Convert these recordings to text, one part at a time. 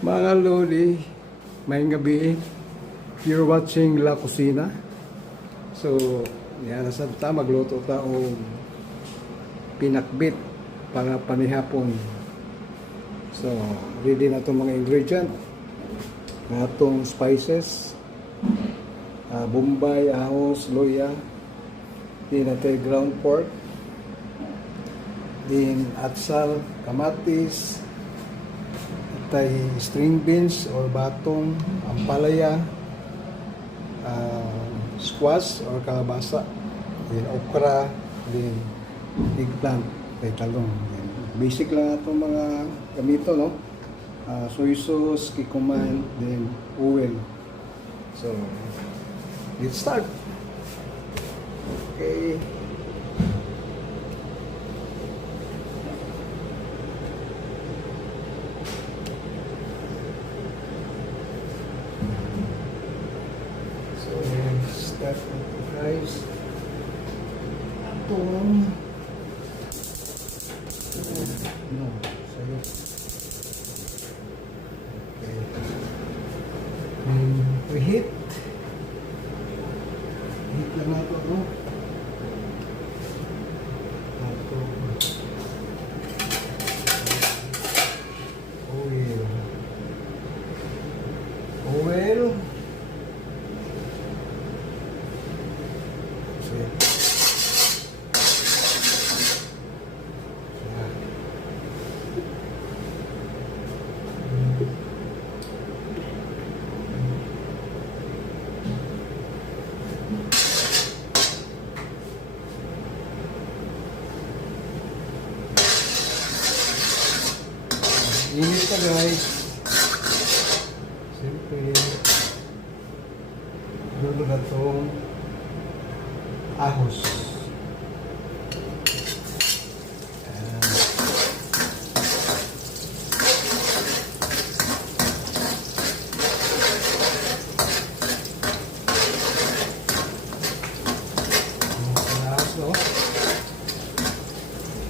Mga lodi, may gabi. You're watching La Cocina. So, yan na ta magluto ta og pinakbit para panihapon. So, ready na itong mga ingredient. Nga itong spices. Bombay, ahos, loya. Din natin ground pork. Din atsal, kamatis. Tay string beans or batong, ampalaya, squash or kalabasa, din okra, din eggplant, tay talong. Then, basic lang itong mga gamito, no? Soy sauce, kikuman, then oil. So, let's start. Okay. Start with the fries. Atong no, sayo. Okay. Heat lang nato, no? Oil. Init ka guys. Siyempre dulo na itong ahos. Ahos, no?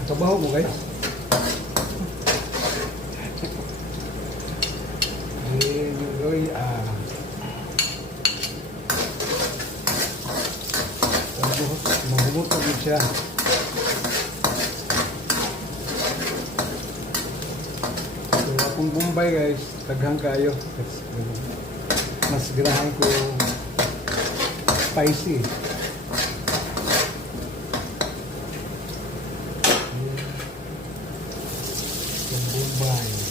Kabaho mo guys. Mahumot na din siya. So, akong Bombay guys, taghang kayo. Mas ganahan ko spicy. Yung Bombay.